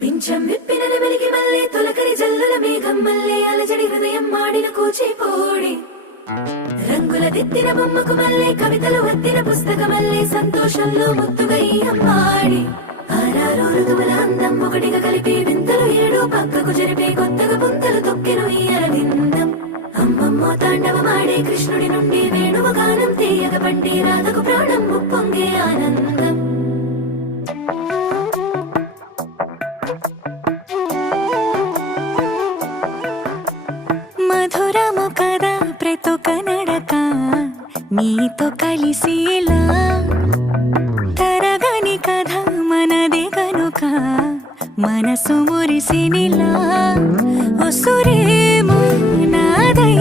పింఛం విప్పిన నెమలికి మల్లె తొలకరి జల్లుల మేఘం మల్లె అలజడి హృదయం మాడిన కూచిపోడి రంగుల దిద్దిన బొమ్మకు మల్లె కవితలు వద్దిన పుస్తక మల్లె సంతోషంలో ముద్దుగా ఈ అమ్మాడి ఆరారు ఋతువుల అందం ఒకటిగా కలిపి వింతలు ఏడు పక్కకు జరిపే కొత్తగా పుంతలు తొక్కెను ఈ అరవిందం అమ్మమ్మో తాండవమాడే కృష్ణుడి నుండి వేణువ గానం తీయగ పండి రాధకు ప్రాణం ముప్పొంగే ఆనందం మధురము కదా ప్రతొక నడక నీతో కలిసేలా తరగని కథ మనదే కనుక మనసు మురిసినిలా ఉసురేమో నాదై